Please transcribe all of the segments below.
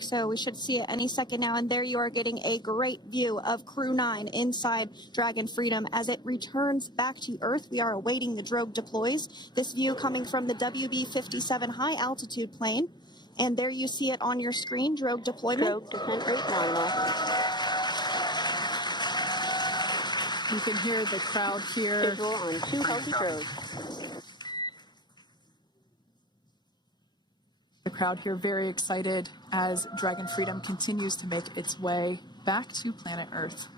So we should see it any second now, and there you are getting a great view of Crew 9 inside Dragon Freedom as it returns back to Earth. We are awaiting the drogue deploys. This view coming from the WB-57 high altitude plane, and there you see it on your screen, drogue deployment. Drogue descent rate nominal. You can hear the crowd here. Visual on 2 healthy drogues. The crowd here very excited as Dragon Freedom continues to make its way back to planet Earth.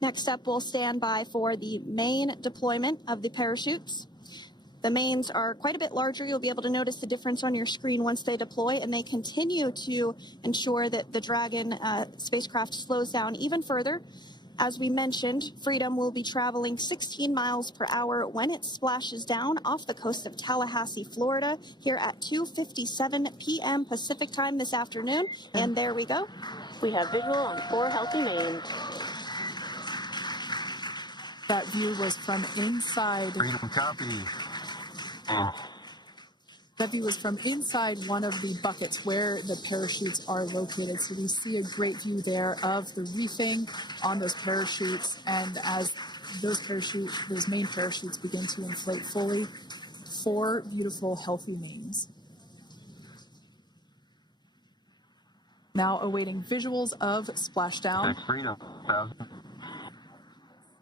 Next up, we'll stand by for the main deployment of the parachutes. The mains are quite a bit larger. You'll be able to notice the difference on your screen once they deploy, and they continue to ensure that the Dragon spacecraft slows down even further. As we mentioned, Freedom will be traveling 16 miles per hour when it splashes down off the coast of Tallahassee, Florida, here at 2:57 p.m. Pacific time this afternoon. And there we go. We have visual on 4 healthy mains. That view was from inside. Freedom copy. That view was from inside one of the buckets where the parachutes are located. So we see a great view there of the reefing on those parachutes. And as those main parachutes begin to inflate fully, 4 beautiful, healthy mains. Now awaiting visuals of splashdown. Freedom.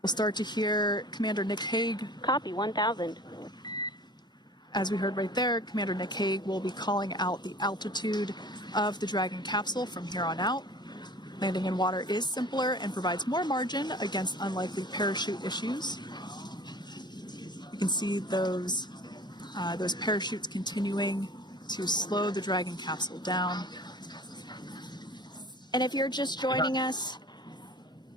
We'll start to hear Commander Nick Hague. Copy 1000. As we heard right there, Commander Nick Hague will be calling out the altitude of the Dragon capsule from here on out. Landing in water is simpler and provides more margin against unlikely parachute issues. You can see those parachutes continuing to slow the Dragon capsule down. And if you're just joining us,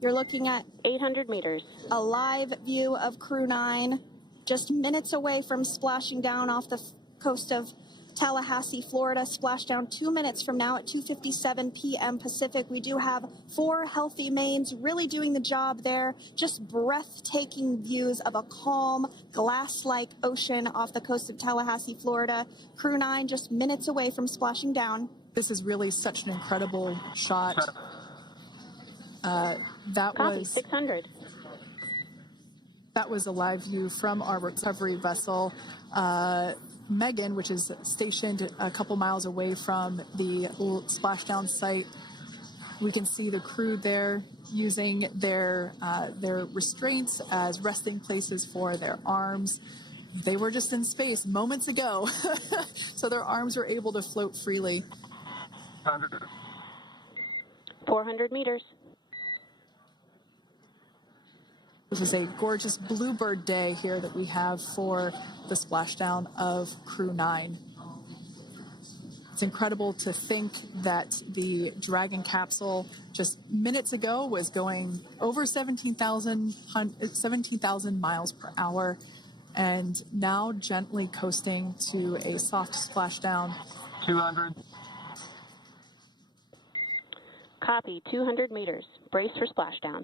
you're looking at 800 meters. A live view of Crew 9. Just minutes away from splashing down off the coast of Tallahassee, Florida. Splashdown 2 minutes from now at 2:57 p.m. Pacific. We do have 4 healthy mains really doing the job there. Just breathtaking views of a calm, glass-like ocean off the coast of Tallahassee, Florida. Crew 9 just minutes away from splashing down. This is really such an incredible shot. Copy 600. That was a live view from our recovery vessel, Megan, which is stationed a couple miles away from the splashdown site. We can see the crew there using their restraints as resting places for their arms. They were just in space moments ago, so their arms were able to float freely. 400 meters. This is a gorgeous bluebird day here that we have for the splashdown of Crew 9. It's incredible to think that the Dragon capsule just minutes ago was going over 17,000 miles per hour and now gently coasting to a soft splashdown. 200. Copy 200 meters. Brace for splashdown.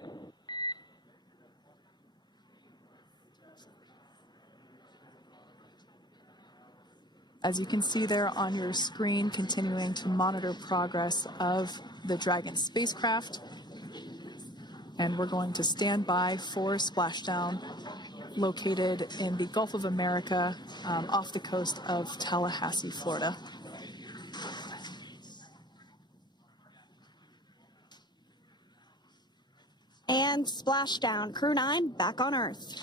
As you can see there on your screen, continuing to monitor progress of the Dragon spacecraft. And we're going to stand by for splashdown located in the Gulf of America off the coast of Tallahassee, Florida. And splashdown. Crew 9 back on Earth.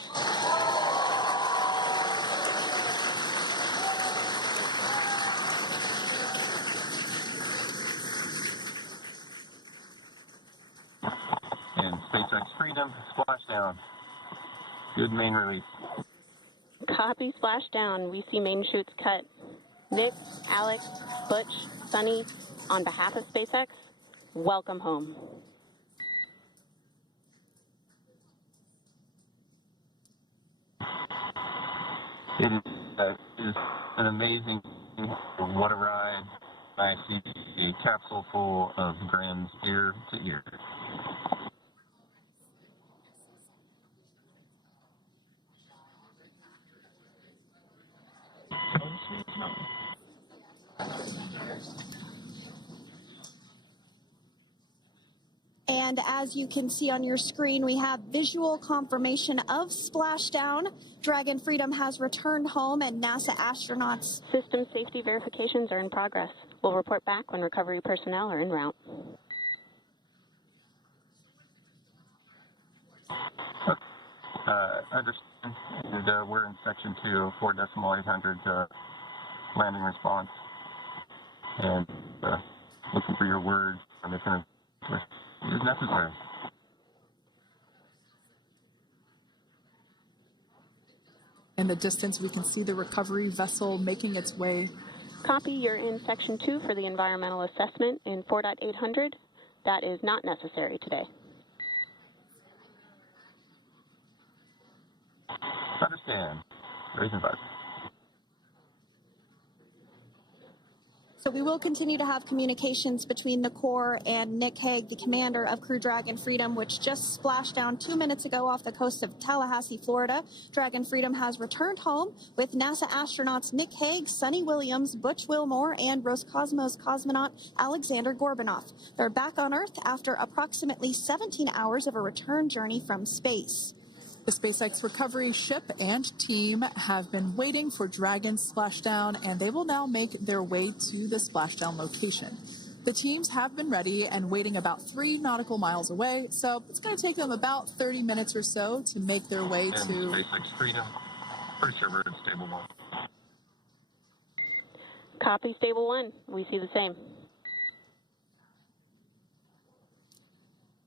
And SpaceX Freedom, splashdown. Good main release. Copy splashdown. We see main chutes cut. Nick, Alex, Butch, Sunny, on behalf of SpaceX, welcome home. It is an amazing, what a ride. I see a capsule full of grins ear to ear. definitely. And as you can see on your screen, we have visual confirmation of splashdown. Dragon Freedom has returned home, and NASA astronauts. System safety verifications are in progress. We'll report back when recovery personnel are en route. Understand. And, we're in section 2, 4.800 landing response. And looking for your word on if it is necessary. In the distance, we can see the recovery vessel making its way. Copy, you're in section 2 for the environmental assessment in 4.800. That is not necessary today. Understand. Raising 5. So we will continue to have communications between the Corps and Nick Hague, the commander of Crew Dragon Freedom, which just splashed down 2 minutes ago off the coast of Tallahassee, Florida. Dragon Freedom has returned home with NASA astronauts Nick Hague, Sunny Williams, Butch Wilmore, and Roscosmos cosmonaut Alexander Gorbanov. They're back on Earth after approximately 17 hours of a return journey from space. The SpaceX recovery ship and team have been waiting for Dragon's splashdown, and they will now make their way to the splashdown location. The teams have been ready and waiting about 3 nautical miles away, so it's going to take them about 30 minutes or so to make their way And to SpaceX Freedom. Pretty sure we're in stable 1. Copy, stable 1. We see the same.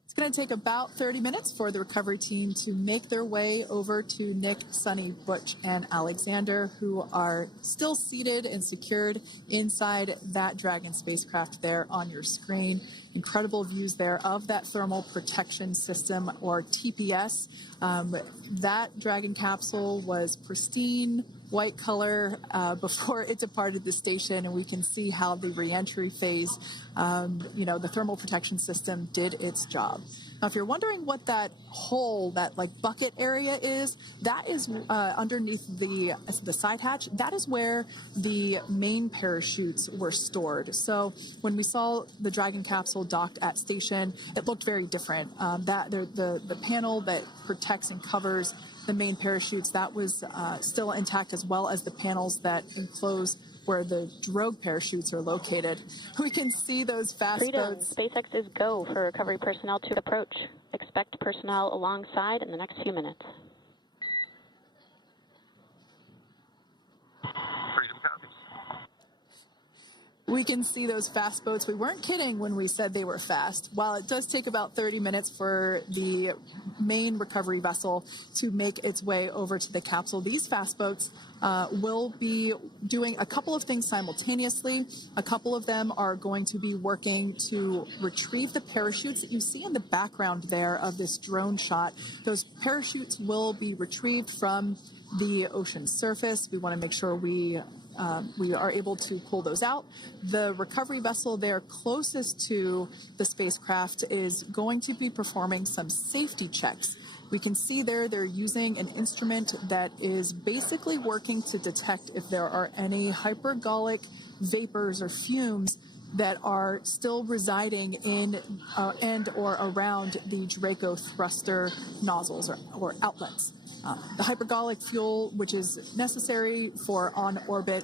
It's going to take about 30 minutes for the recovery team to make their way over to Nick, Sunny, Butch, and Alexander, who are still seated and secured inside that Dragon spacecraft there on your screen. Incredible views there of that thermal protection system, or TPS. That Dragon capsule was pristine, white color before it departed the station, and we can see how the reentry phase, the thermal protection system did its job. Now, if you're wondering what that hole, that like bucket area is, that is underneath the side hatch. That is where the main parachutes were stored. So when we saw the Dragon capsule docked at station, it looked very different. The panel that protects and covers the main parachutes, that was still intact, as well as the panels that enclose where the drogue parachutes are located. We can see those fast Freedom, boats. SpaceX is go for recovery personnel to approach. Expect personnel alongside in the next few minutes. Freedom copies. We can see those fast boats. We weren't kidding when we said they were fast. While it does take about 30 minutes for the main recovery vessel to make its way over to the capsule, these fast boats will be doing a couple of things simultaneously. A couple of them are going to be working to retrieve the parachutes that you see in the background there of this drone shot. Those parachutes will be retrieved from the ocean surface. We want to make sure we are able to pull those out. The recovery vessel there closest to the spacecraft is going to be performing some safety checks. We can see there they're using an instrument that is basically working to detect if there are any hypergolic vapors or fumes that are still residing in and or around the Draco thruster nozzles or outlets. The hypergolic fuel, which is necessary for on-orbit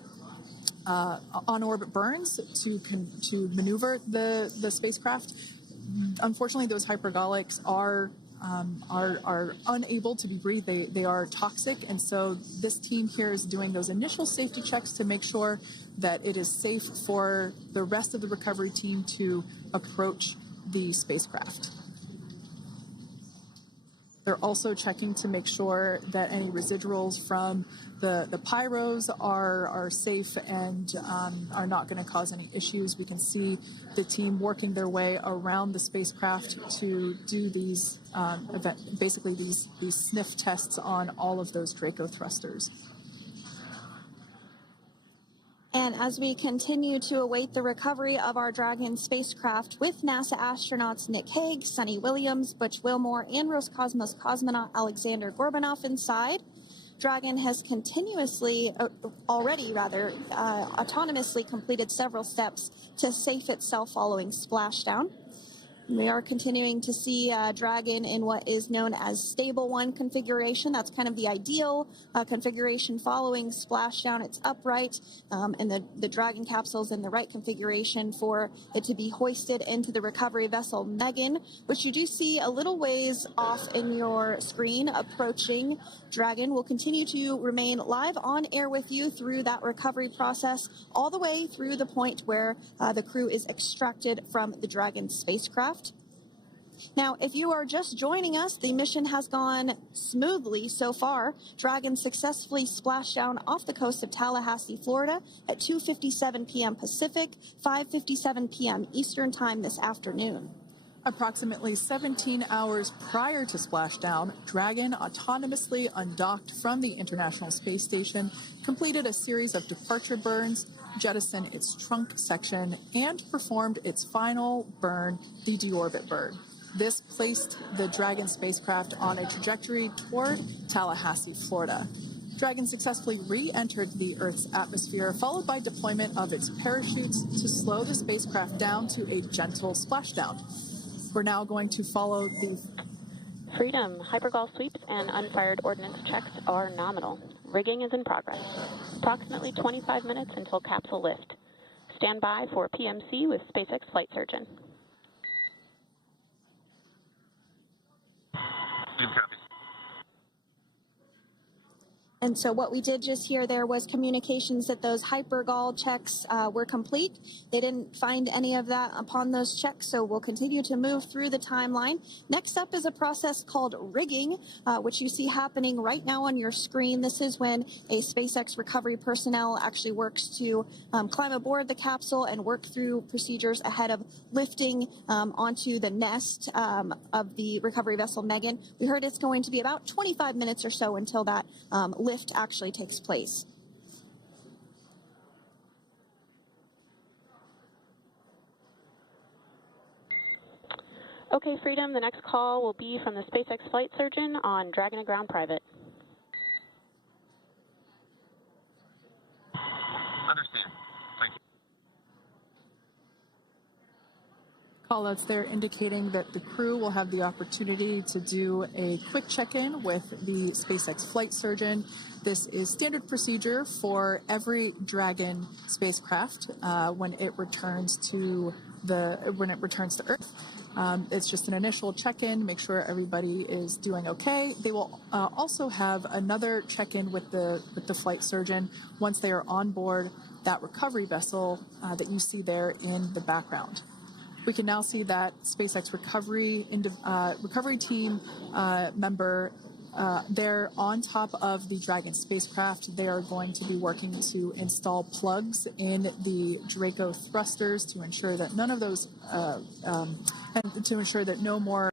burns to maneuver the spacecraft. Unfortunately, those hypergolics are unable to be breathed. They are toxic, and so this team here is doing those initial safety checks to make sure that it is safe for the rest of the recovery team to approach the spacecraft. They're also checking to make sure that any residuals from the pyros are safe and are not going to cause any issues. We can see the team working their way around the spacecraft to do these these sniff tests on all of those Draco thrusters. And as we continue to await the recovery of our Dragon spacecraft with NASA astronauts Nick Hague, Sunny Williams, Butch Wilmore, and Roscosmos cosmonaut Alexander Gorbanov inside, Dragon has autonomously completed several steps to safe itself following splashdown. We are continuing to see Dragon in what is known as stable 1 configuration. That's kind of the ideal configuration following splashdown. It's upright, and the Dragon capsule is in the right configuration for it to be hoisted into the recovery vessel Megan, which you do see a little ways off in your screen approaching. Dragon will continue to remain live on air with you through that recovery process, all the way through the point where the crew is extracted from the Dragon spacecraft. Now, if you are just joining us, the mission has gone smoothly so far. Dragon successfully splashed down off the coast of Tallahassee, Florida at 2:57 p.m. Pacific, 5:57 p.m. Eastern Time this afternoon. Approximately 17 hours prior to splashdown, Dragon autonomously undocked from the International Space Station, completed a series of departure burns, jettisoned its trunk section, and performed its final burn, the deorbit burn. This placed the Dragon spacecraft on a trajectory toward Tallahassee, Florida. Dragon successfully re-entered the Earth's atmosphere, followed by deployment of its parachutes to slow the spacecraft down to a gentle splashdown. We're now going to follow the Freedom. Hypergol sweeps and unfired ordnance checks are nominal. Rigging is in progress. Approximately 25 minutes until capsule lift. Stand by for PMC with SpaceX Flight Surgeon. And so what we did just hear there was communications that those hypergol checks were complete. They didn't find any of that upon those checks, so we'll continue to move through the timeline. Next up is a process called rigging, which you see happening right now on your screen. This is when a SpaceX recovery personnel actually works to climb aboard the capsule and work through procedures ahead of lifting onto the nest of the recovery vessel Megan. We heard it's going to be about 25 minutes or so until that lift actually takes place. Okay, Freedom, the next call will be from the SpaceX Flight Surgeon on Dragon and Ground Private. Understand. Thank you. callouts there indicating that the crew will have the opportunity to do a quick check-in with the SpaceX flight surgeon. This is standard procedure for every Dragon spacecraft when it returns to Earth. It's just an initial check-in, make sure everybody is doing okay. They will also have another check-in with the flight surgeon once they are on board that recovery vessel that you see there in the background. We can now see that SpaceX recovery team member they're on top of the Dragon spacecraft. They are going to be working to install plugs in the Draco thrusters to ensure that none of those and to ensure that no more